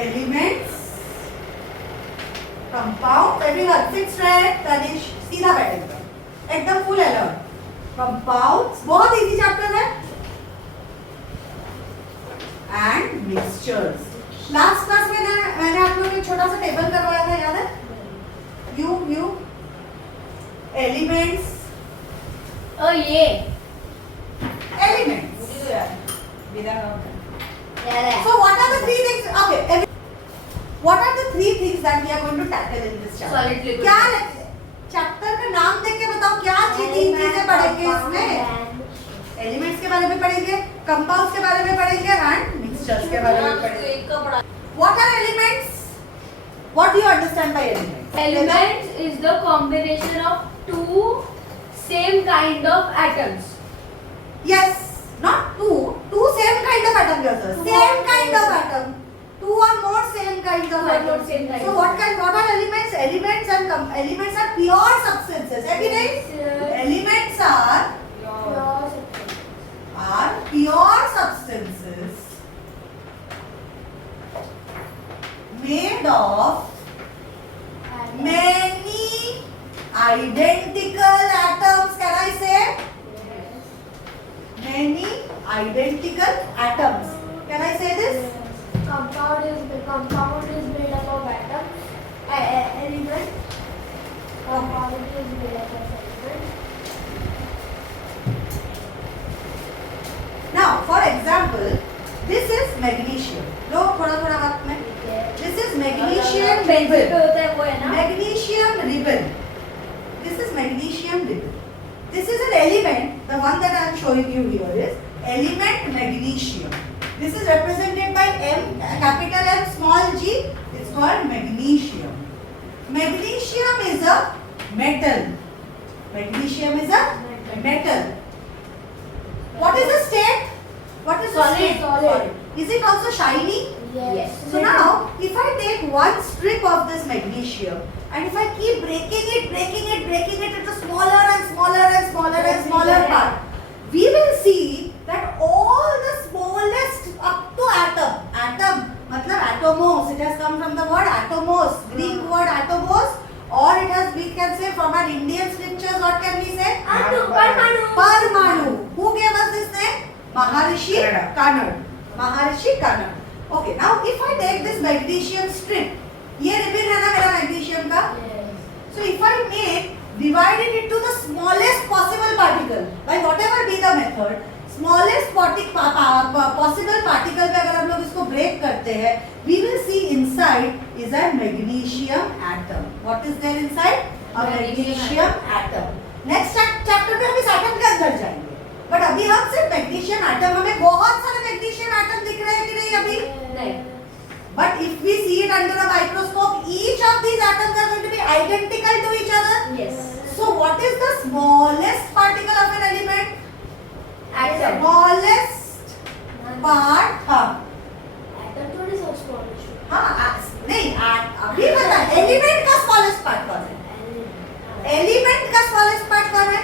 Elements compound everyone seat straight Tanish सीधा बैठेगा एकदम फुल अलर्ट कंपाउंड्स बहुत इजी चैप्टर है एंड मिक्सचर्स लास्ट क्लास में मैंने आप लोगों को एक छोटा सा टेबल करवाया था याद है यू एलिमेंट्स ये elements Yeah. so what are the three things okay what are the three things that we are going to tackle in this chapter Solid liquid. क्या चैप्टर का नाम देख के बताओ क्या तीन चीजें पढ़ेंगे इसमें एलिमेंट्स के बारे में पढ़ेंगे कंपाउंड्स के बारे में पढ़ेंगे एंड मिक्सचर्स के बारे में पढ़ेंगे what are elements what do you understand by elements Elements is the combination of two same kind of atoms. yes not two same kind of atom also same kind of atom two or more same kinds of atoms so what are elements elements are pure substances every day elements are pure substances made of many identical atoms can I say many identical atoms can I say this Compound is made up of atoms. Element. Compound is made up of elements. now for example this is magnesium लो थोड़ा वक्त में this is magnesium pencil पे ribbon होता है वो है ना magnesium ribbon this is magnesium ribbon this is an element the one that I am showing you here is element magnesium this is represented by M capital M small g it's called magnesium magnesium is a metal magnesium is a metal what is the state what is the Solid. state Solid. is it also shiny Yes. so now if I take one strip of this magnesium and if I keep breaking it into smaller and smaller part we will see that all the smallest up to atom matlab atomos it has come from the word atomos Greek word atomos or it has we can say from our Indian scriptures what can we say Parmanu who gave us this name Maharishi Kanad okay now if I take this magnesium strip ये ribbon है ना मेरा magnesium का so if I make divide it into the smallest possible particle by whatever be the method smallest possible particle पे अगर हम लोग इसको break करते हैं we will see inside is a magnesium atom what is there inside a magnesium atom next chapter में हम इस atom के अंदर जाएंगे but अभी हम सिर्फ magnesium atom हमें बहुत सारे magnesium atom दिख रहे हैं कि नहीं अभी नहीं but if we see it under a microscope each of these atoms are going to be identical to each other Yes. so what is the smallest particle of an element Atom. smallest part Atom थोड़ी सा small है. हाँ नहीं अभी बता element का smallest part कौन है एलिमेंट का स्मॉलेस्ट पार्ट कौन है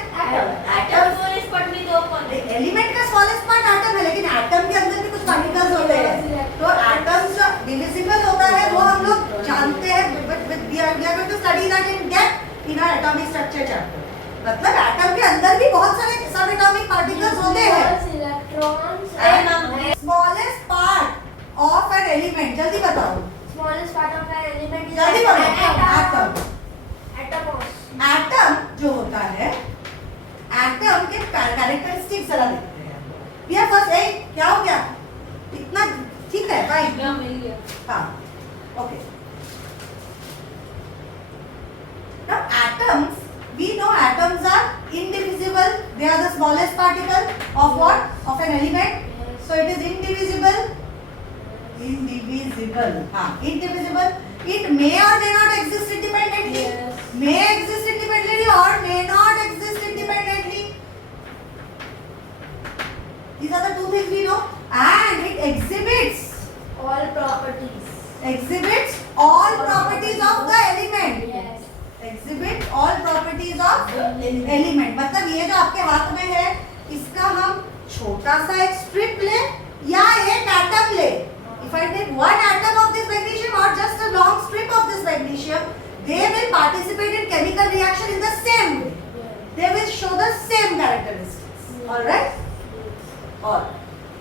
Atom smallest part में तो कौन है? एलिमेंट का स्मॉलेस्ट पार्ट एटम है लेकिन एटम के अंदर भी कुछ पार्टिकल्स होते हैं तो एटम्स जो डिविजिबल होता है वो हम लोग जानते हैं but we are going to study that in depth in our atomic structure chapter मतलब एटम के अंदर भी बहुत सारे सब एटॉमिक पार्टिकल्स होते हैं Electrons. Smallest part of an element जल्दी बताओ Smallest part of an element is जल्दी बोलो atom. Atom Atomos. एटम जो होता है एटम के कैरेक्टरिस्टिक्स जरा देखते हैं वी आर फर्स्ट ए क्या हो गया इतना ठीक है फाइन हाँ, मिल गया। हाँ okay now atoms we know atoms are indivisible they are the smallest particle of what of an element so it is indivisible indivisible it may or may not exist independently Yes. may exist independently or may not exist independently these are the two things we know and it exhibits All properties. all properties of the element Yes. exhibit all properties of element मतलब ये जो आपके हाथ में है इसका हम छोटा सा एक स्ट्रिप ले या एक एटम ले if I take one atom of this they will participate in chemical reaction in the same way. They will show the same characteristics. Alright? Alright.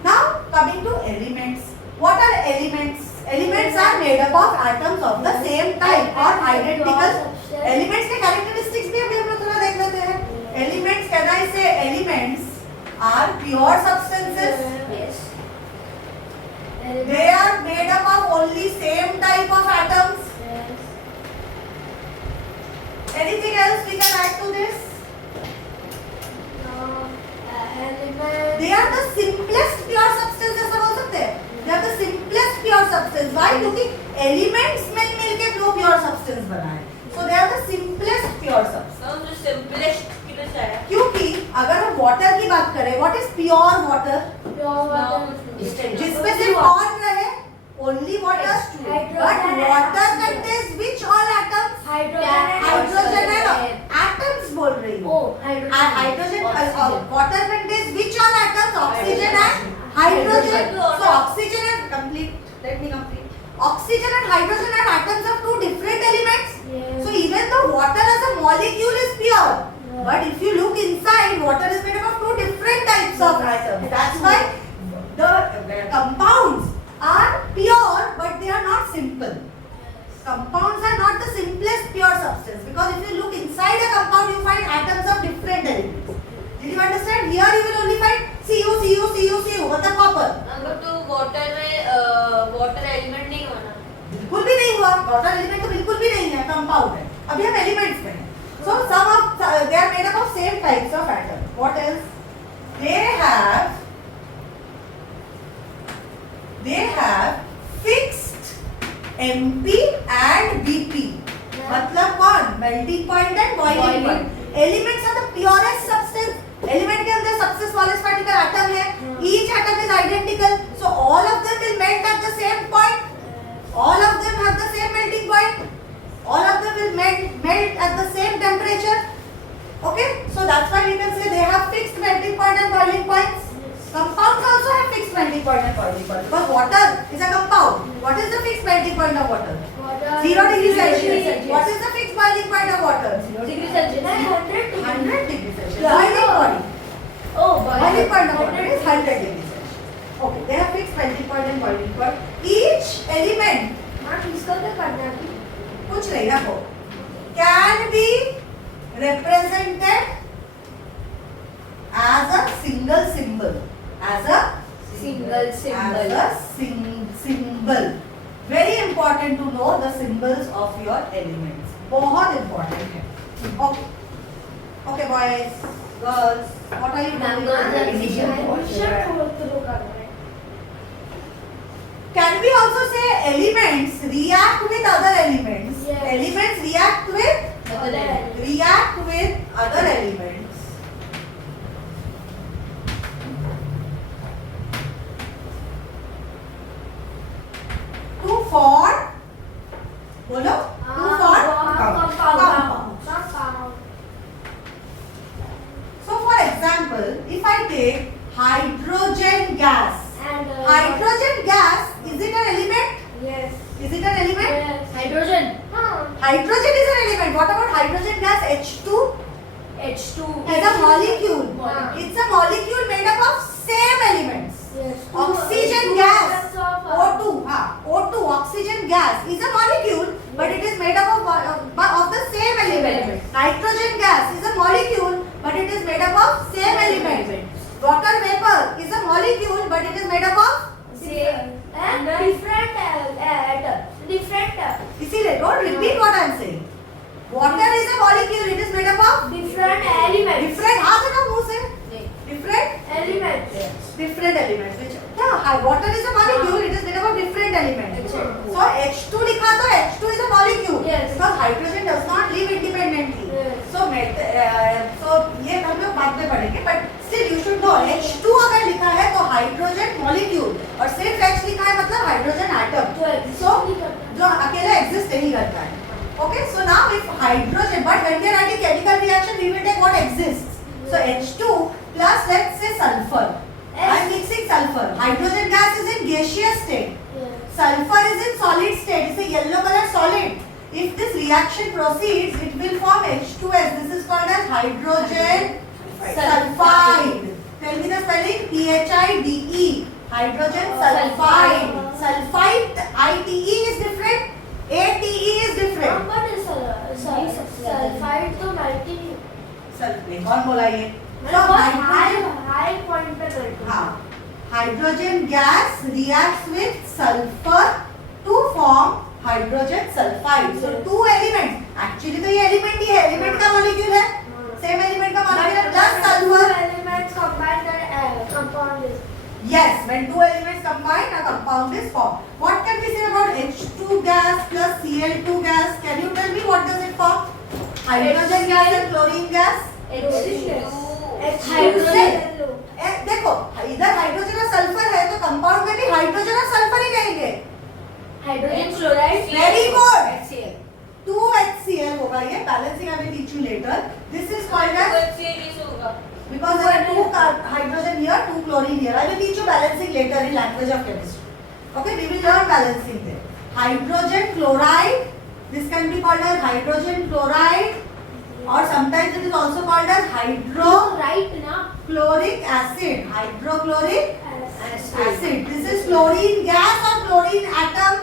Now coming to elements. What are elements? Elements are made up of atoms of the same type or identical. Elements के characteristics भी अभी हम लोग थोड़ा देख लेते हैं. Elements, can I say elements are pure substances? Yes. They are made up of only same type of atoms. Yes. Anything else we can add to this? Element. They are the simplest pure substance ऐसा बोल सकते हैं. They are the simplest pure substance. Why? क्योंकि elements मिल के दो pure substance बनाए. So they are the simplest pure substance. तो जो simplest किधर से आया? क्योंकि अगर हम water की बात करें, what is pure water? Pure water. जिसमें सिर्फ कौन रहे? Only water. But water contains which all atoms? Hydrogen and atoms बोल रही हूँ. Oh, hydrogen. Water contains which all atoms? Oxygen and hydrogen. So oxygen and complete. Let me complete. Oxygen and hydrogen are atoms of two different elements. Yes. So even though water as a molecule is pure, but if you look inside, water is made up of two different types of atoms. That's why the compounds are pure, but they are not simple. Compounds are not the simplest pure substance, because if you look inside a compound, you find atoms of different elements. Did you understand? Here you will only find Cu, मतलब copper. अगर तो water में water element नहीं होना. बिल्कुल भी नहीं हुआ. Water element तो बिल्कुल भी नहीं है, compound है. अभी हम elements में हैं. So some of they are made up of same types of atoms. What else? They have fixed MP and BP. मतलब कौन? Melting point and boiling point. Elements are the purest substance. Element के अंदर सबसे smallest particle atom है. Each atom is identical. So all of them will melt at the same point. All of them have the same melting point. All of them will melt at the same temperature. Okay? So that's why we can say they have fixed melting point and boiling points. Compounds also have fixed melting point and boiling point. Because water is a compound. What is the fixed melting point of water? 0 degrees Celsius. What is the fixed boiling point of water? 0 degree Celsius. 100 degrees Celsius. Yeah. Boiling point. Oh, Boiling point of water is 100 degrees Celsius. Okay, they have fixed melting point and boiling point. Each element, कुछ नहीं रखो, can be represented as a single symbol. As a symbol. Very important to know the symbols of your elements. बहुत important है. Okay. Okay, boys, girls, what are you doing? Can we also say elements react with other elements? Yes. Elements react with other elements. To form, बोलो, to form compound. So for example, if I take hydrogen gas. Hydrogen gas, is it an element? Yes. Is it an element? Yes. Hydrogen. Hydrogen is an element. What about hydrogen gas H2? H2 Is a molecule. Molecule. It's a molecule made up of same elements. Yes. Oxygen gas O2. O2 oxygen gas is a molecule, but it is made up of the same element. Nitrogen gas is a molecule, but it is made up of same element. Water vapor is a molecule, but it is made up of same And different atoms. इसीलिए don't repeat what I am saying. Water is a molecule, it is made up of Different elements. different हाँ देखो मुंह से different Elements. different elements. which क्या water is a molecule, it is made up of different elements. So H2 लिखा तो H2 is a molecule. Yes. Because hydrogen does not live independently. Yes. So ये हम लोग बाद में पढ़ेंगे, but still you should know H2 अगर लिखा है तो hydrogen molecule और सिर्फ H लिखा है मतलब hydrogen atom. So जो अकेला exist नहीं करता है. Okay, so now if hydrogen, but when we are writing chemical reaction, we will take what exists. So H2 plus let's say sulfur. I am mixing sulfur. Hydrogen gas is in gaseous state. Yes. Sulfur is in solid state. It's a yellow color solid. If this reaction proceeds, it will form H2S. This is called as hydrogen sulfide. Tell me the spelling. PHIDE. Hydrogen sulfide. Sulfide, ITE is different. ATE is different. But sulfide तो melting sulphate कौन बोला ये? मतलब बहुत hydrogen- high point पे melting. हाँ, hydrogen gas reacts with sulfur to form hydrogen sulfide. So two elements. Actually तो ये element ही है. Element का molecule है. Same element का molecule है plus sulfur. Elements combine the compound is. Yes, when two elements combine, a compound is formed. What can we say about H2 gas plus Cl2 gas? Can you tell me what does it form? Hydrogen gas and chlorine gas. Hydrogen. देखो इधर hydrogen और sulphur है तो compound में भी hydrogen और sulphur ही रहेंगे. Hydrogen chloride. Very good. HCl. 2HCl होगा ये. Balancing I will teach you later. This is called as होगा because there are two hydrogen here, two chlorine here. I will teach you balancing later in language of chemistry. Okay, we will learn balancing there. Hydrogen chloride. This can be called as hydrogen chloride, or sometimes it is also called as Right ना. hydrochloric acid. Hydrochloric Acid. acid. This is chlorine gas or chlorine atom.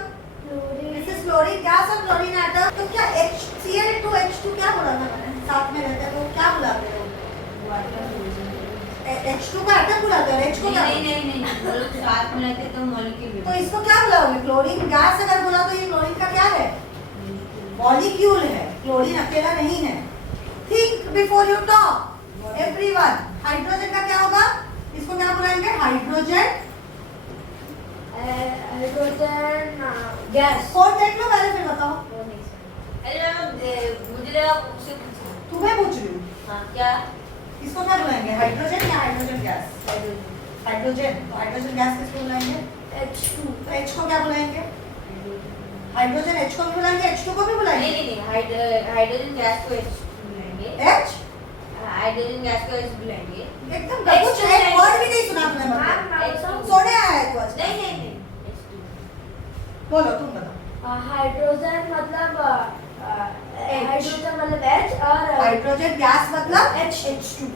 Chlorine. This is chlorine gas or chlorine atom. तो क्या HCl2H2 क्या बोला था मैंने? साथ में रहते हैं तो क्या बुलाते हैं? H2 का एटम बुलाते हैं. H को क्या? नहीं वो लोग साथ में रहते तो मॉलिक्यूल तो इसको क्या बुलाओगे? क्लोरीन गैस अगर बोला तो ये क्लोरीन का क्या है? मॉलिक्यूल है. क्लोरीन अकेला नहीं है. Think before you talk everyone. Hydrogen का क्या होगा? इसको क्या बुलाएंगे? Hydrogen Hydrogen gas. और देख लो पहले फिर बताओ. अरे मुझे लगा उससे पूछो तुम्हें पूछ रही हूँ. हाँ क्या इसको क्या बुलाएंगे? हाइड्रोजन या हाइड्रोजन गैस? हाइड्रोजन. तो हाइड्रोजन गैस किसको बुलाएंगे? H2. तो H को क्या बुलाएंगे? हाइड्रोजन H को भी बुलाएंगे, H2 को भी बुलाएंगे. नहीं हाइड्रोजन गैस को H बुलाएंगे H हाइड्रोजन गैस को H बुलाएंगे एकदम कुछ एक वर्ड भी नहीं सुना तुमने. मतलब सोने आया है कुछ. नहीं बोलो तुम बताओ. हाइड्रोजन मतलब हाइड्रोजन मतलब H और हाइड्रोजन गैस मतलब H2.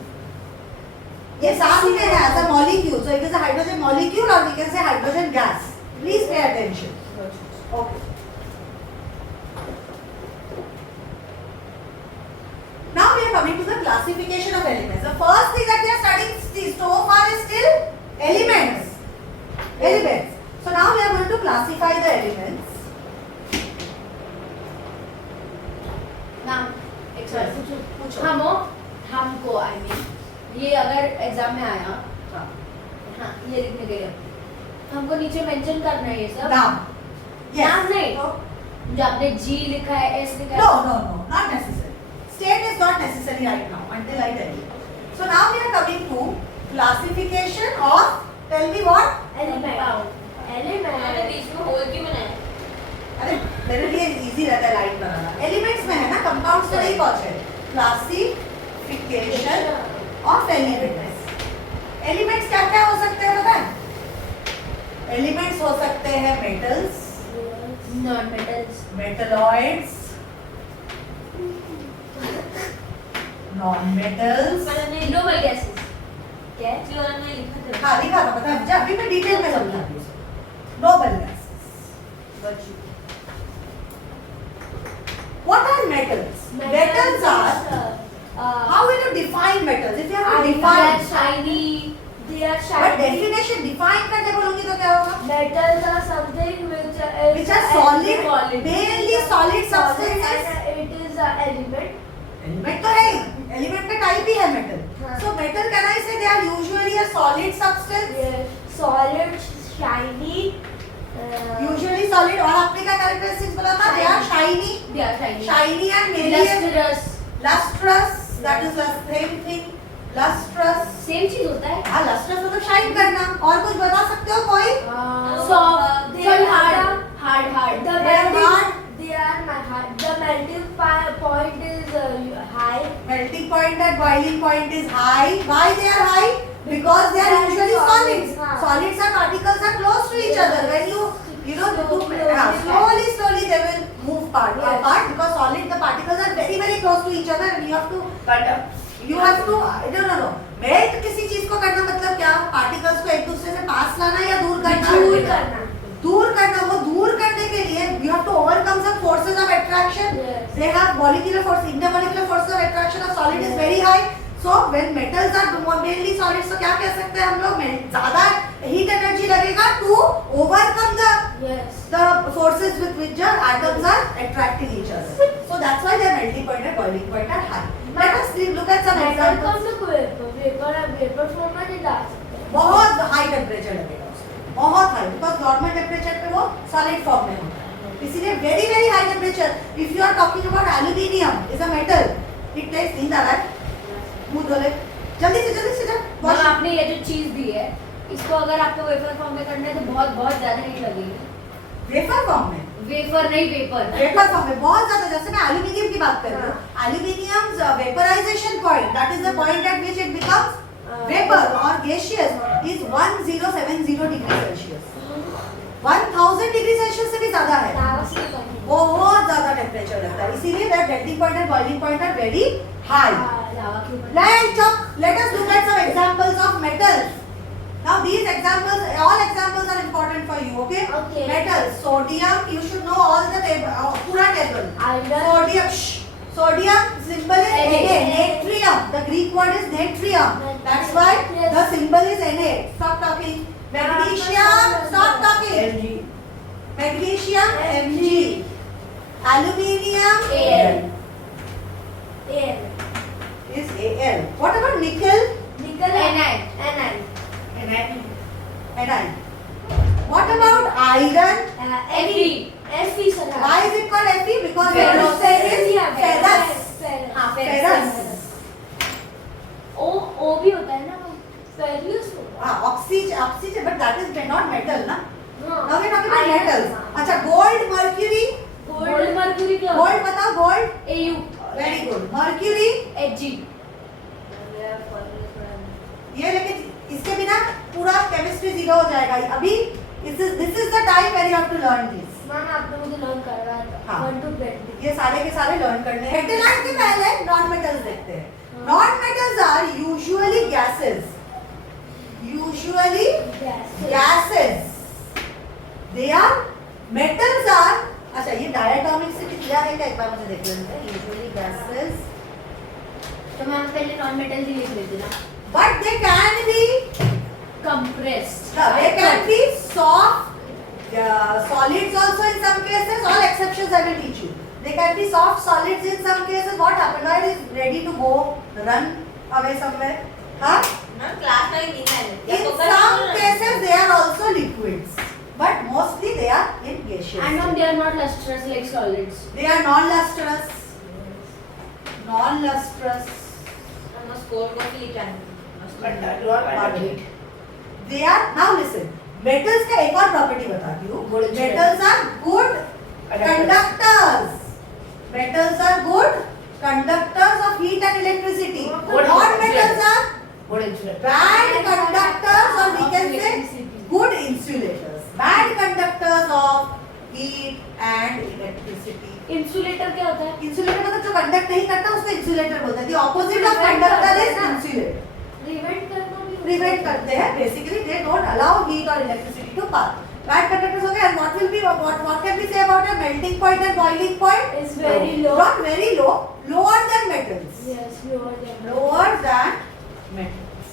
ये साथ में है as a molecule. So it is a hydrogen molecule और we can say hydrogen gas. Please pay attention. Okay. Now we are coming to the classification of elements. The first thing that we are studying so far is still elements. Elements. So now we are going to classify the elements. नाम. एक सवाल. पूछो. हमको I mean ये अगर exam में आया. हाँ. हाँ ये लिखने गए. हमको नीचे मेंशन करना है ये सब. नाम. Yes. नाम नहीं. जो आपने G लिखा है, S लिखा है. No, not necessary. State is not necessary right now until I tell you. So now we are coming to classification of. Tell me what? Element. मैंने बीच में होल क्यों बनाया अरे मेरे लिए इजी रहता है लाइन बनाना. एलिमेंट्स में है ना, कंपाउंड्स में नहीं पहुंचे. Classification of elements. एलिमेंट्स क्या क्या हो सकते हैं पता है? एलिमेंट्स हो सकते हैं metals, non metals. Metalloids, non metals. मैंने नोबल गैसेस. क्या है? जो मैंने लिखा था हाँ लिखा था पता है मुझे. अभी मैं डिटेल में समझाती हूँ. Noble gases. What are metals? Metals are. How will you define metals? If you have to define. shiny. They are But shiny. definition define करके बोलूँगी तो क्या होगा? Metals are something Which are solid, mainly solid substances. And it is an element. Element तो है ही. Element का type ही है metal. हाँ. So metal can I say they are usually a solid substance? Yes. Solid, shiny. Usually solid. और आपने क्या characteristics बोला था? They are shiny. They are shiny. Shiny and mainly Lustrous. lustrous. That is the same thing. Lustrous. Same चीज होता है. हाँ lustrous मतलब shine करना. और कुछ बता सकते हो कोई? Soft. they Sorry, are hard. The They are melting, hard. they are hard. The melting point is high. Melting point and boiling point is high. Why they are high? Because they are They are usually solids. solids, हाँ. Solids are particles are close to each Yes. other. When you Slowly, slowly they will move apart Yes. because solid each other and you have to no melt किसी चीज को करना मतलब क्या, particles को एक दूसरे से पास लाना या दूर करना, दूर करना। वो दूर करने के लिए you have to overcome some forces of attraction. Yes. They have molecular force, intermolecular forces of attraction of solid is very high. So when metals are mainly solids, तो क्या कह सकते हैं हम लोग, ज़्यादा heat energy लगेगा to overcome the forces with which the atoms are attracting each other. So that's why their melting point and boiling point are high. Let us look at some examples. Vapour form में नहीं डाल सकते। बहुत high temperature लगेगा उसको, बहुत high, because normal temperature पे वो सॉलिड फॉर्म में होता है। इसीलिए very very high temperature. If you are talking about aluminium is a metal, it takes नींद आ रहा है, मुंह धो ले जल्दी से जा। और आपने ये जो चीज दी है, इसको अगर आपको वेफर फॉर्म में करना है तो बहुत बहुत ज्यादा हीट लगेगी। वेफर फॉर्म में, वेफर नहीं वेपर, वेपर फॉर्म में बहुत ज्यादा। जैसे मैं एल्यूमिनियम की बात कर रही हूँ, aluminium's vaporization point, that is the point at which it becomes vapour और gaseous, is 1070 degree Celsius. 1000 degree Celsius से भी ज्यादा है, बहुत ज्यादा टेम्परेचर लगता है। इसीलिए that melting point and boiling point are very high. Let us look at some examples of metals. Now these examples, all examples are important for you, okay? Okay. Metals, sodium, you should know all the table, pura table. Iron. Sodium symbol is Na. Natrium. The Greek word is natrium. That's why Yes. the symbol is Na. Stop talking. Magnesium. Stop talking. Magnesium Mg. Aluminium Al. is Al. What about nickel? Ni. Ni. What about iron? Fe. Why is it called Fe? Because Ferrous. ferrous. O भी होता है ना, Oxygen, but that is not metal, na? No. Now we are talking about metals. अच्छा, gold, mercury. Gold mercury क्या Gold बताओ, gold. Au. Very good. Mercury. Hg. ये लेकिन इसके बिना पूरा केमिस्ट्री जीरो हो जाएगा। अभी this is the time where you have to learn this. Ma'am आपने मुझे लर्न करवाया था हाँ। 1 to 20। ये सारे के सारे लर्न करने हैं। मेटलाइट के पहले नॉन मेटल्स देखते हैं। Non metals are usually gases. They are metals are, अच्छा ये डायटोमिक से भी दिया है क्या, एक बार मुझे देख लेते हैं। यूजुअली गैसेस, तो मैम पहले नॉन मेटल ही लिख देते ना। But they can be Compressed. they can be soft solids also in some cases. All exceptions I will teach you. They can be soft solids in some cases. What happened? Why it is ready to go run away somewhere? Huh? Ma'am class में नहीं है। In some cases they are also liquids, but mostly they are in gaseous. And ma'am, they are not lustrous like solids. They are non-lustrous. Non-lustrous. हम score को भी लिखा है। But they are, now listen, metals का एक और property बताती हूँ। Metals are good conductors. Metals are good conductors of heat and electricity. Non-metals are bad conductors, or we can say good insulators. Bad conductors of heat and electricity. Insulator क्या होता है? Insulator मतलब जो conduct नहीं करता उसको insulator बोलते हैं। The opposite of conductor is insulator. Prevent करते हैं, basically they don't allow heat or electricity to pass. Bad conductors हो गए, and what will be, what can we say about a melting point and boiling point? Is very low. Not very low, lower than metals. Yes, lower than Lower than metals.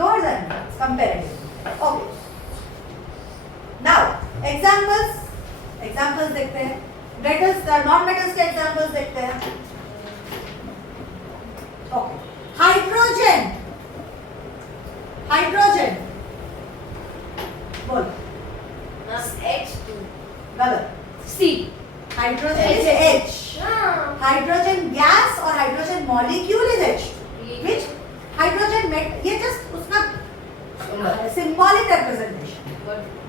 Lower than metals, comparatively. Okay. Now examples देखते हैं। Metals, non-metals के examples देखते हैं। Okay. Hydrogen बोल। H2 गलत। C. Hydrogen is H. Hydrogen gas or hydrogen molecule is H. Which hydrogen ये just उसका symbolic representation,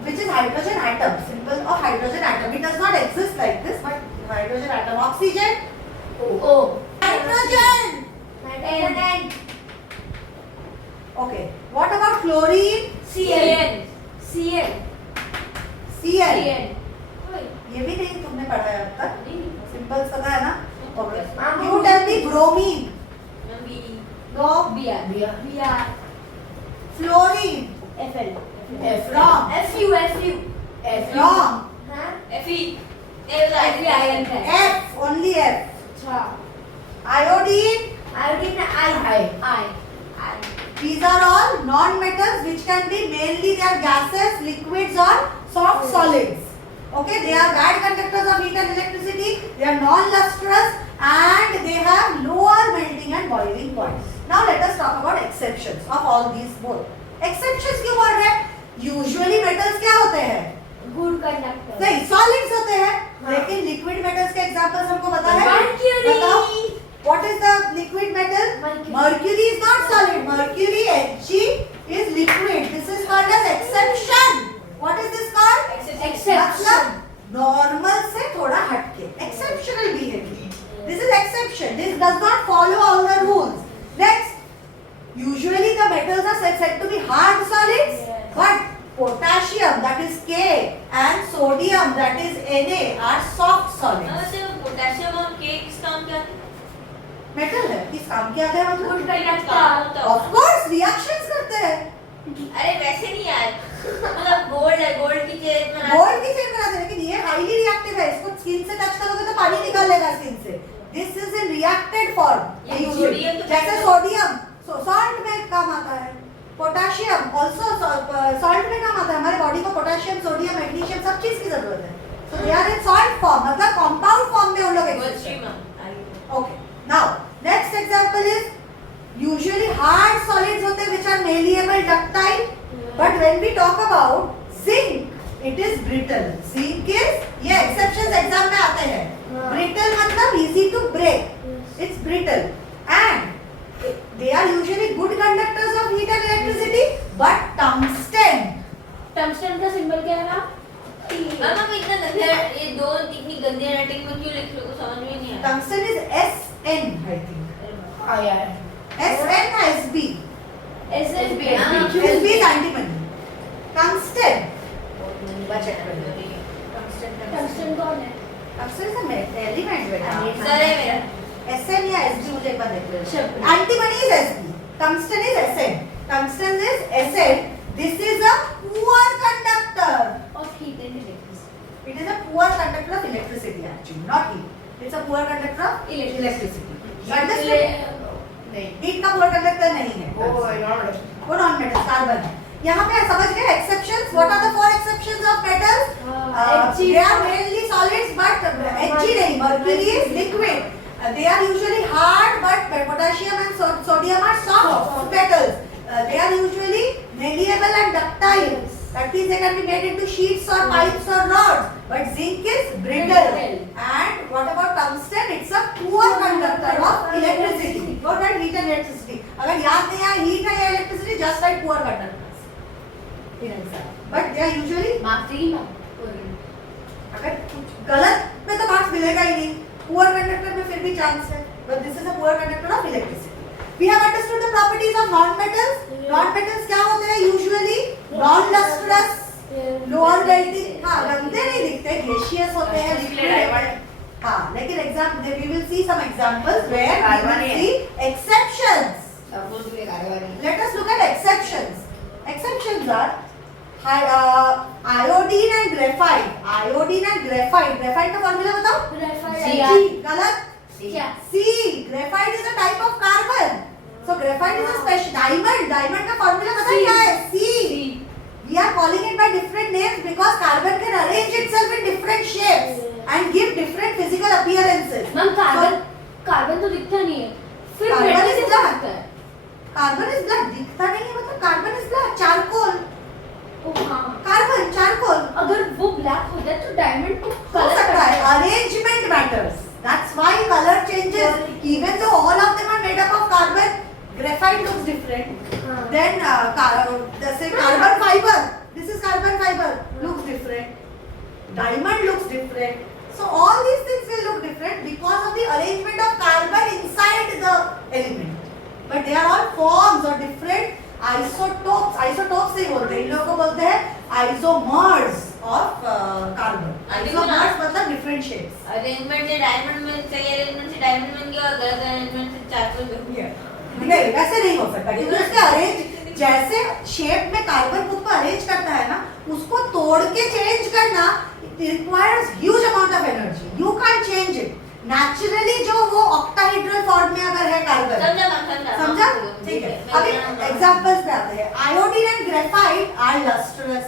which is hydrogen atom, symbol of hydrogen atom. It does not exist like this, but hydrogen atom. Oxygen, O. hydrogen. N. Okay. What about chlorine? Cl. Cl. Cl. ये भी नहीं तुमने पढ़ा है अब तक। Symbols पता है ना? Okay. You tell me bromine. B. Go. Br. Fluorine. FL. Wrong. FU. Wrong. Fe. F. Only F. अच्छा. Iodine. Iodine I. These are all non-metals which can be mainly they are gases, liquids or soft solids. Okay, they are bad conductors of heat and electricity. They are non-lustrous and they have lower melting and boiling point. Now let us talk about exceptions of all these both. Exceptions क्यों बोल रहे हैं? Usually metals क्या होते हैं? Good conductor. नहीं, solids होते हैं. हाँ. लेकिन liquid metals के examples हमको पता है? Mercury. बताओ. What is the liquid metal? Mercury. Mercury is not solid. Mercury Hg is liquid. This is called as exception. What is this called? मतलब normal से थोड़ा हटके. Exceptional behavior. This is exception. This does not follow all the rules. Next, usually the metals are said to be hard solids, Yes. but potassium that is K and sodium that is Na are soft solids. Potassium और के किस काम के आते हैं? Metal है किस काम के आते हैं मतलब? Good काम conductor. होता Of course reactions करते हैं. अरे वैसे नहीं यार, मतलब गोल्ड है, गोल्ड की चेन बनाते गोल्ड की चेन बनाते हैं लेकिन ये हाईली रिएक्टिव है. इसको स्किन से टच करोगे तो पानी निकाल लेगा स्किन से. This is in reacted form. ये usually. सोडियम तो जैसे सोडियम सॉल्ट में काम आता है. पोटेशियम ऑल्सो सॉल्ट में काम आता है. हमारे बॉडी को पोटेशियम, सोडियम, मैग्नीशियम सब चीज की जरूरत है. So they are in salt form, मतलब compound form में उन लोग exist करते हैं. Okay. Now next example is usually hard solids होते हैं which are malleable, ductile. But when we talk about zinc, it is brittle. Zinc is ये exceptions exam में आते हैं. Brittle मतलब easy to break. It's brittle and they are usually good conductors of heat and electricity. But tungsten. Tungsten का symbol क्या है ना? Ma'am हम इतना गंदे ये दो इतनी गंदी राइटिंग में क्यों लिख रहे हो समझ में नहीं आया। Tungsten is SN I think. SN SB. SSB. SB is antimony. Tungsten. Tungsten कौन है? Tungsten is an element बेटा. सर है मेरा। SN या SB मुझे एक बार देख लो. Sure. Antimony is SB. Tungsten is SN. Tungsten is SN. This is a poor conductor. Of heat and electricity. It is a poor conductor of electricity actually, not heat. It's a poor conductor of electricity. Understood? Heat का poor conductor नहीं है. वो non metal carbon है. यहाँ पे समझ गए exceptions? What are the four exceptions of metals? They are mainly solids but Hg नहीं. Mercury is liquid. They are usually hard but potassium and sodium are soft metals. They are usually malleable and ductile. That means they can be made into sheets or pipes or rods. But zinc is brittle. And what about tungsten? It's a poor conductor of electricity. Don't write heat and electricity. अगर याद नहीं आया heat है या electricity, just write poor conductors. But they are usually अगर गलत में तो मार्क्स मिलेगा ही नहीं. Poor conductor में फिर भी चांस है. But this is a poor conductor of electricity. We have understood the properties of non-metals. Non-metals क्या होते हैं usually? Non-lustrous, lower melting. हाँ, गंदे नहीं दिखते, gaseous होते हैं, liquid होते हैं. हाँ, लेकिन we will see some examples where we will see exceptions. Let us look at exceptions. Exceptions are iodine and graphite. Iodine and graphite. Graphite का formula बताओ? गलत? C. Graphite is a type of carbon. So graphite is a special diamond. Diamond का formula पता है क्या है? C. We are calling it by different names because carbon can arrange itself in different shapes and give different physical appearances. Ma'am carbon तो दिखता नहीं है. फिर Carbon metal is कैसे black. दिखता है? Carbon is black. दिखता नहीं है मतलब carbon is black. Charcoal. हाँ. Carbon, charcoal. अगर वो ब्लैक हो जाए तो डायमंड को हो कलर सकता है. Arrangement matters. That's why color changes. Even though all of them are made up of carbon, graphite looks different. Then say carbon fiber. This is carbon fiber. Looks different. Diamond looks different. So all these things will look different because of the arrangement of carbon inside the element. But they are all forms or different isotopes. Isotopes नहीं बोलते. इन लोगों को बोलते हैं isomers. of carbon. अभी Isomers मतलब different shapes. Arrangement से diamond में सही अरेंजमेंट से डायमंड बन गया और गलत अरेंजमेंट से चारकोल बन गया। ठीक है, वैसे नहीं हो सकता क्योंकि उसके अरेंज जैसे शेप में कार्बन खुद को अरेंज करता है ना, उसको तोड़ के चेंज करना it requires huge amount of energy. You can't change it. Naturally जो वो ऑक्टाहेड्रल फॉर्म में अगर है कार्बन, समझा? ठीक है, अभी एग्जांपल्स पे आते हैं. Iodine and graphite are lustrous.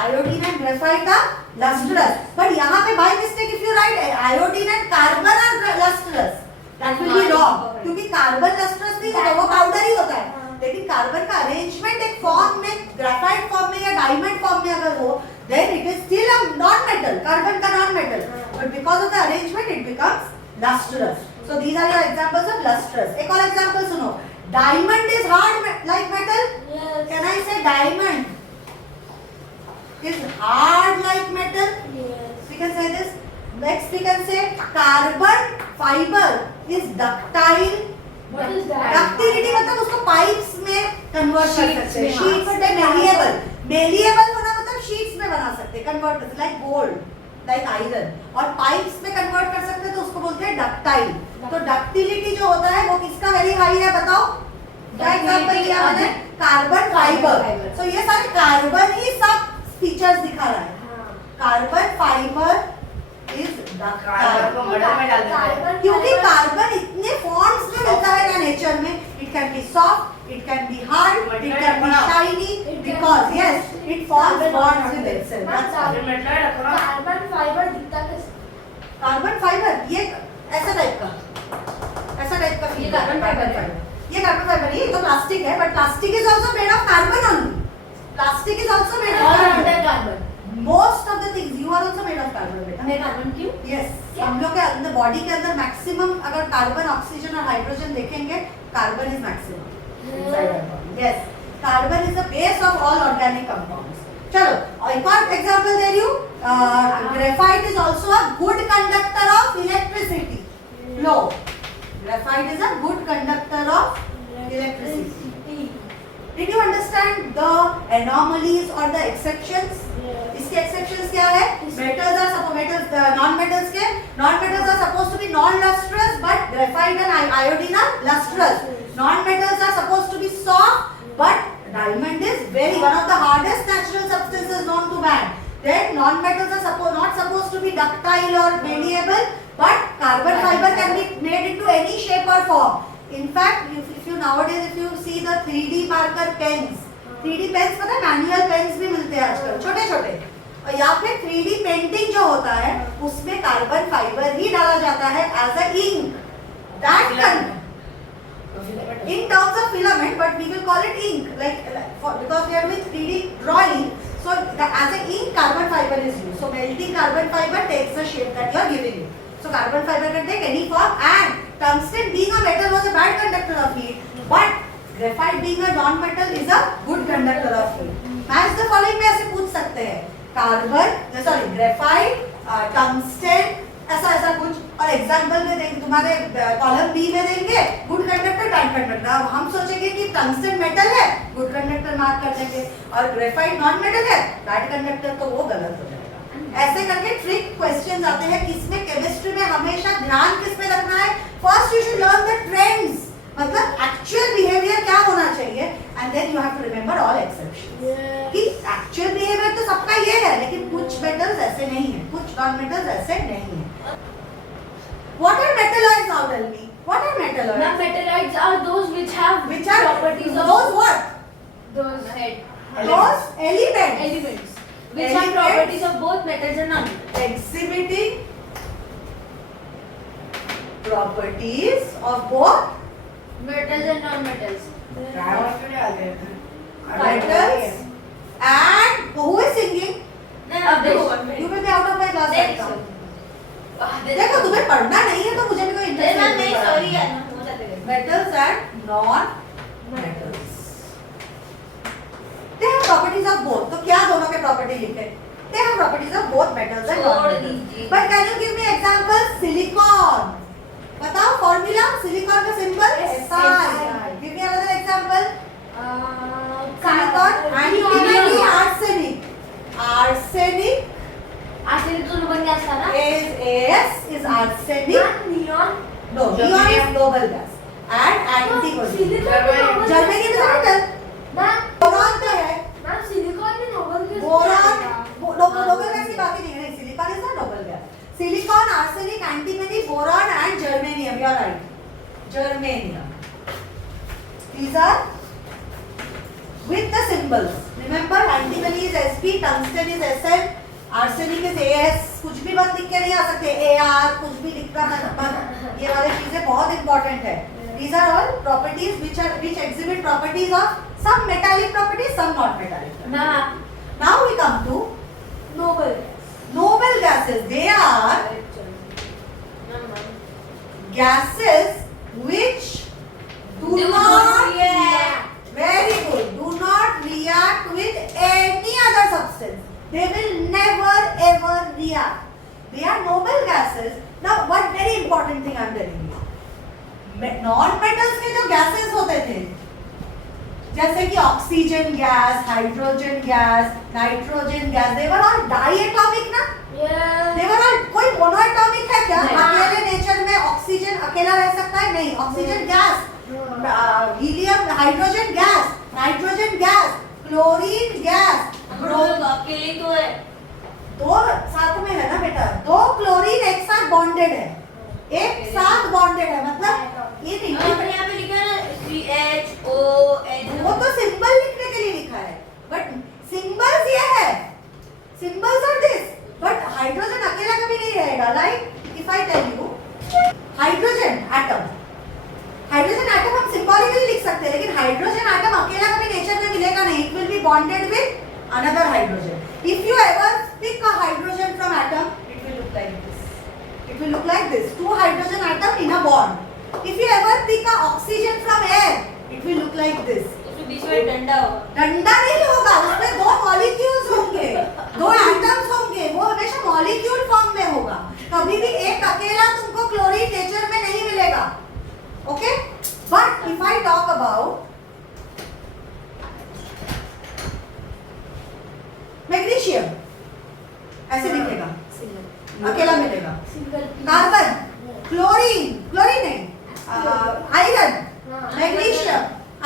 Iodine and graphite are lustrous, but यहाँ पे by mistake if you write iodine and carbon are lustrous, that will be wrong, क्योंकि कार्बन लस्ट्रस नहीं होता, वो पाउडर ही होता है. लेकिन कार्बन का अरेंजमेंट एक फॉर्म में, ग्रेफाइट फॉर्म में या डायमंड फॉर्म में अगर हो, then it is still a non-metal, carbon का non-metal, but because of the arrangement it becomes lustrous. So these are your examples of lustrous. एक और example सुनो. Diamond is hard like metal. Yes. Can I say diamond is hard like metal? Yes. We can say this. Next we can say carbon fiber is ductile. What is that? Ductility मतलब उसको pipes में convert कर Sheets सकते हैं. में, Sheets हाँ. में malleable. Malleable होना मतलब sheets में बना सकते हैं, convert कर सकते हैं, like gold, like iron. और pipes में convert कर सकते हैं तो उसको बोलते हैं ductile. तो ductility जो होता है वो किसका very high है बताओ? क्या example लिया मैंने? Carbon fiber. So ये सारे carbon ही सब features दिखा रहा है. हाँ. Carbon fiber is कार्बन को ductile. मर्डर में डाल देते हैं। Carbon क्योंकि fiber- कार्बन इतने फॉर्म्स में मिलता है ना नेचर में, it can be soft, it can be hard, it can be shiny, because yes it forms bonds with itself. That's all. फिर मेटल रखो ना। कार्बन फाइबर दिखता कैसे? कार्बन फाइबर ये ऐसा टाइप का ये कार्बन फाइबर है. ये कार्बन फाइबर ये तो प्लास्टिक है, but plastic is also made of carbon only. Plastic is also made of और कार्बन. अंदर carbon. Most of the things you are also made of carbon बेटा. मैं कार्बन क्यों? यस, हम लोग के अंदर बॉडी के अंदर मैक्सिमम अगर कार्बन, ऑक्सीजन और हाइड्रोजन देखेंगे, carbon is maximum inside our body. Yes, carbon is the base of all organic compounds. चलो एक और एग्जांपल दे रही हूँ. Graphite is also a good conductor of electricity. Low, graphite is a good conductor of electricity. Did you understand the anomalies or the exceptions? Yes. इसके exceptions क्या है? Metals are non-metals के non-metals are supposed to be non-lustrous, but graphite and iodine are lustrous. Non-metals are supposed to be soft, but diamond is one of the hardest natural substances known to man. Then non-metals are not supposed to be ductile or malleable, but carbon fiber can be made into any shape or form. In fact, if you nowadays if you see the 3D marker pens, 3D pens पता है manual pens भी मिलते हैं आजकल छोटे छोटे, और या फिर 3D पेंटिंग जो होता है उसमें कार्बन फाइबर ही डाला जाता है as a ink. That in terms of filament, but we will call it ink, because we are doing 3D drawing, so as a ink carbon fiber is used. So melting carbon fiber takes the shape that you are giving it. So carbon fiber can take any form, and tungsten being a metal was a bad conductor of heat, but graphite being a non-metal is a good conductor of heat. Match the following में ऐसे पूछ सकते हैं. graphite, tungsten, ऐसा कुछ, और example में देंगे तुम्हारे कॉलम बी में देंगे गुड कंडक्टर, बैड कंडक्टर. अब हम सोचेंगे कि टंगस्टन मेटल है, गुड कंडक्टर मार्क कर देंगे, और ग्रेफाइट नॉन मेटल है, बैड कंडक्टर, तो वो गलत हो जाएगा. ऐसे करके ट्रिक क्वेश्चंस आते हैं. किसमें केमिस्ट्री में हमेशा ध्यान किस पे रखना है? First you should learn the trends, मतलब एक्चुअल बिहेवियर क्या होना चाहिए, and then you have to remember all exceptions. कि एक्चुअल बिहेवियर तो सबका ये है, लेकिन कुछ मेटल्स ऐसे नहीं है, कुछ नॉन मेटल्स ऐसे नहीं है. What are metalloids now? Tell me. What are metalloids? Now metalloids are those which have properties of those what? those head Those elements. elements which have Elements. properties of both metals and non-metals. Exhibiting properties of both Metals and non-metals. Driver क्यों डाल देते हैं? metals and who is singing? अब देखो, You will be out of my class right now. देखो तुम्हें पढ़ना नहीं है तो मुझे भी कोई इंटरेस्ट नहीं, सॉरी यार, हो जाते हैं. Metals and non-metals. They have properties of both. तो क्या दोनों के प्रॉपर्टी लिखे? They have properties of both metals and छोड़ non-metals. दीजिए. But can you give me example? Silicon. बताओ फॉर्मूला सिलिकॉन का symbol SI. Give me another example. Silicon, antimony, arsenic. Arsenic arsenic तो बन गया था ना. is AS is arsenic. Neon. No, neon is noble gas. And antimony. Silicon. Germany is a metal. Ma'am, boron तो है. ma'am, silicon में noble gas boron क्या है? noble gas की बात ही नहीं है. Silicon is not noble gas. Silicon, arsenic, antimony, boron and germanium. You are right. Germanium. These are with the symbols. Remember, antimony is Sp, tungsten is Sn, arsenic is As. कुछ भी मत लिख के नहीं आ सकते. Ar कुछ भी लिखना है मत. ये वाली चीजें बहुत important है. These are all properties which exhibit properties of some metallic properties, some not metallic. Ma'am, Now we come to Noble gas. noble gases. They are gases which do not react. Very good. Do not react with any other substance. They will never ever react. They are noble gases. Now, one very important thing I am telling you. Non-metals के जो gases होते थे, जैसे कि oxygen gas, hydrogen gas, nitrogen gas, they were all diatomic ना? Yeah. They were all कोई monoatomic है क्या? नहीं. अकेले नेचर में ऑक्सीजन अकेला रह सकता है? नहीं. Oxygen gas, helium, hydrogen gas, nitrogen gas, chlorine gas, अकेले तो है. दो साथ में है ना बेटा. दो क्लोरीन एक साथ बॉन्डेड है. एक साथ बॉन्डेड है मतलब ये नहीं. और यहाँ पे लिखा है ना CHON. वो तो सिंबल लिखने के लिए लिखा है. बट सिंबल्स ये है. Symbols are this. But hydrogen अकेला कभी नहीं रहेगा. Like if I tell you hydrogen atom. Hydrogen atom हम सिंबॉलिकली लिख सकते हैं, लेकिन हाइड्रोजन एटम अकेला कभी नेचर में मिलेगा नहीं. It will be bonded with another hydrogen. If you ever pick a hydrogen from atom, it will look like this. It will look like this. Two hydrogen atom in a bond. If you ever pick a oxygen from air, it will look like this. उसमें बीच में डंडा होगा. डंडा नहीं होगा, उसमें दो molecules होंगे, दो एटम्स होंगे. वो हमेशा मॉलिक्यूल फॉर्म में होगा. कभी भी एक अकेला तुमको क्लोरीन नेचर में नहीं मिलेगा. Okay? But if I talk about magnesium, ऐसे लिखेगा, अकेला मिलेगा. Single. कार्बन, क्लोरीन, क्लोरीन नहीं, iron, magnesium,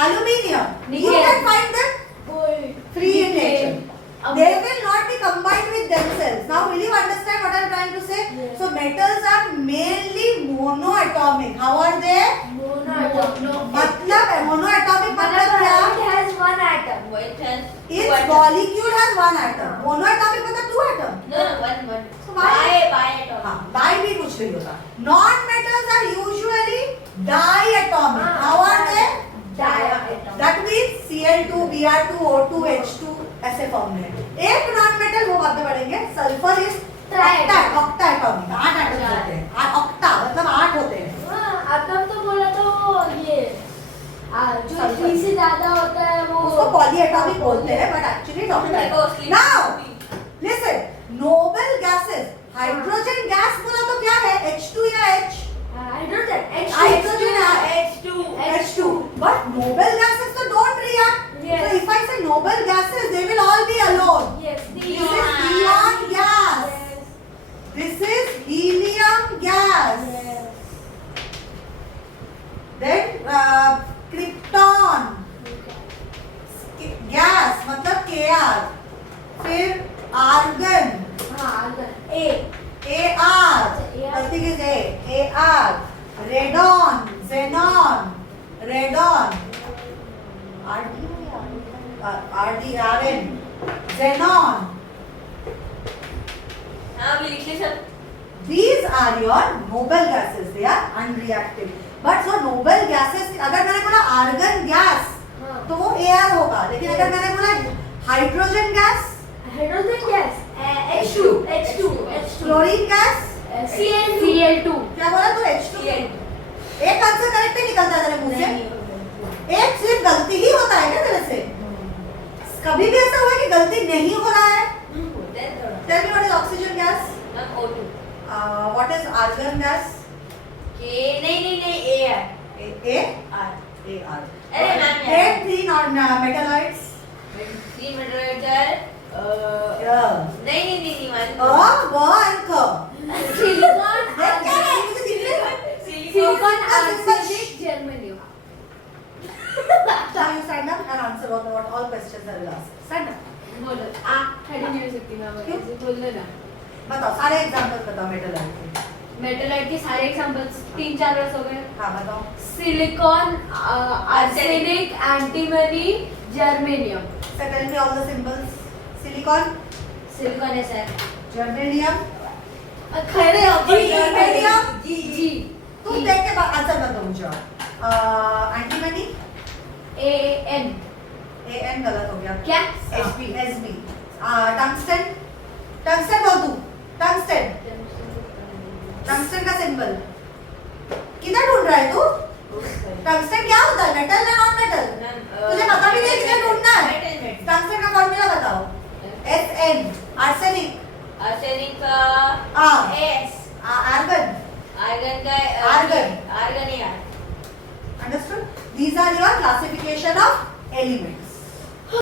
aluminium. You Nickel. can find them Gold. free in nature. Um, They will not be combined with themselves. Now, will you understand what I am trying to say? Yes. So, metals are mainly monoatomic. How are they? Monoatomic. मतलब monoatomic मतलब क्या? It has one atom. It has Its molecule has one atom. Monoatomic मतलब two atom. no one. So why? By atom. हाँ, die भी कुछ नहीं होता. Non-metals are usually diatomic. हाँ. How are they? Diatomic. That means Cl2, Br2, O2, H2 ऐसे form में. एक नॉन-मेटल वो बाद में पढ़ेंगे. Sulphur is Triatomic. ऑक्टाएटॉमिक. 8 एटम्स होते हैं. ऑक्टा मतलब 8 होते हैं. हाँ, atom तो बोला तो ये जो Sulfur. 3 से ज्यादा होता है वो उसको पॉलीएटॉमिक बोलते हैं, बट एक्चुअली देखो, ऑक्टाएटॉमिक. उसकी- Now listen, noble gases. Hydrogen gas बोला तो क्या है? H2 या H? हाइड्रोजन Hydrogen है. H2. H2. But noble gases so don't react. Yes. So if I say noble gases, they will all be alone. Yes, This is neon gas. This is helium gas. Then krypton gas मतलब Kr. फिर argon हाँ, argon. A. Ar. अच्छा, Ar. Nothing is A. Ar. Radon, xenon, radon. RDRN. Xenon. हाँ अभी लिख ले सब. These are your noble gases. They are unreactive. But so noble gases, अगर मैंने बोला argon gas, हाँ. तो वो Ar होगा. लेकिन अगर मैंने बोला hydrogen gas, hydrogen gas H2. chlorine gas, Cl2. क्या बोला तू? H2. एक आंसर करेक्ट ही निकलता है तेरे मुंह से. एक सिर्फ गलती ही होता है क्या तेरे से? कभी भी ऐसा हुआ है कि गलती नहीं हो रहा है? Tell me what is oxygen gas? O2. What is argon gas? नहीं A है. A? R. A R. अरे ma'am Name three non metalloids. 3 metalloids are नहीं ब and ख. सिलिकॉन देख क्या है मुझे दिख रहा है. Silicon Simple. Arsenic germanium. Now you stand up and answer what all questions I will ask. Stand up. बोलो खड़ी नहीं हो सकती मैं क्यों? ऐसे बोलने ना. बताओ सारे एग्जांपल्स बताओ मेटलाइट के. मेटलाइट के सारे एग्जांपल्स 3-4 वर्ड्स हो गए. हाँ बताओ. Silicon arsenic antimony germanium. So tell me all the symbols. Silicon, silicon ऐसा है. germanium. खड़े हो Germanium. जी. तुम देख के आंसर मत दो मुझे. एंटीमनी. AN AN गलत हो गया. क्या? SB. टंगस्टन. टंगस्टन बोल तू. टंगस्टन. टंगस्टन का सिंबल. किधर ढूंढ रहा है तू? टंगस्टन क्या होता है? मेटल या नॉन मेटल? तुझे पता भी नहीं किधर ढूंढना है. टंगस्टन का फॉर्मूला बताओ. SN. आर्सेनिक. आर्सेनिक का S. आर्गन. आर्गन का Argon. आर्गन यार. Understood? These are your classification of elements.